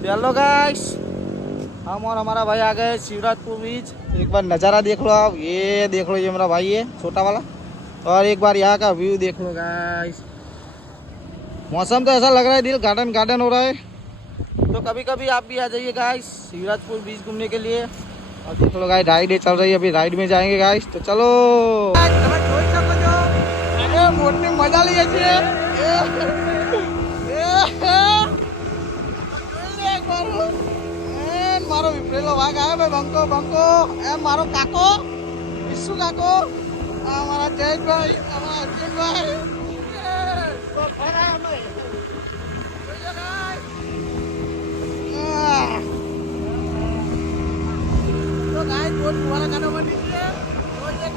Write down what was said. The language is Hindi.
हेलो गाइस, हम और हमारा भाई आ गए शिवराजपुर बीच। एक बार नज़ारा देख लो आप, ये देख लो, ये मेरा भाई है छोटा वाला। और एक बार यहाँ का व्यू देख लो गाइस। मौसम तो ऐसा लग रहा है दिल गार्डन गार्डन हो रहा है। तो कभी कभी आप भी आ जाइए गाइस शिवराजपुर बीच घूमने के लिए। और देख लो गाइस, राइड चल रही है, अभी राइड में जाएंगे गाइस, तो चलो। मोटी मजा ली मारो विप्रेलो भाग आया भाई, बंको बंको मारो काको विशु काको, हमारा जैन भाई, हमारा अर्जुन भाई। तो गाइस बहुत तुम्हारा गाना बन रही है, तो ये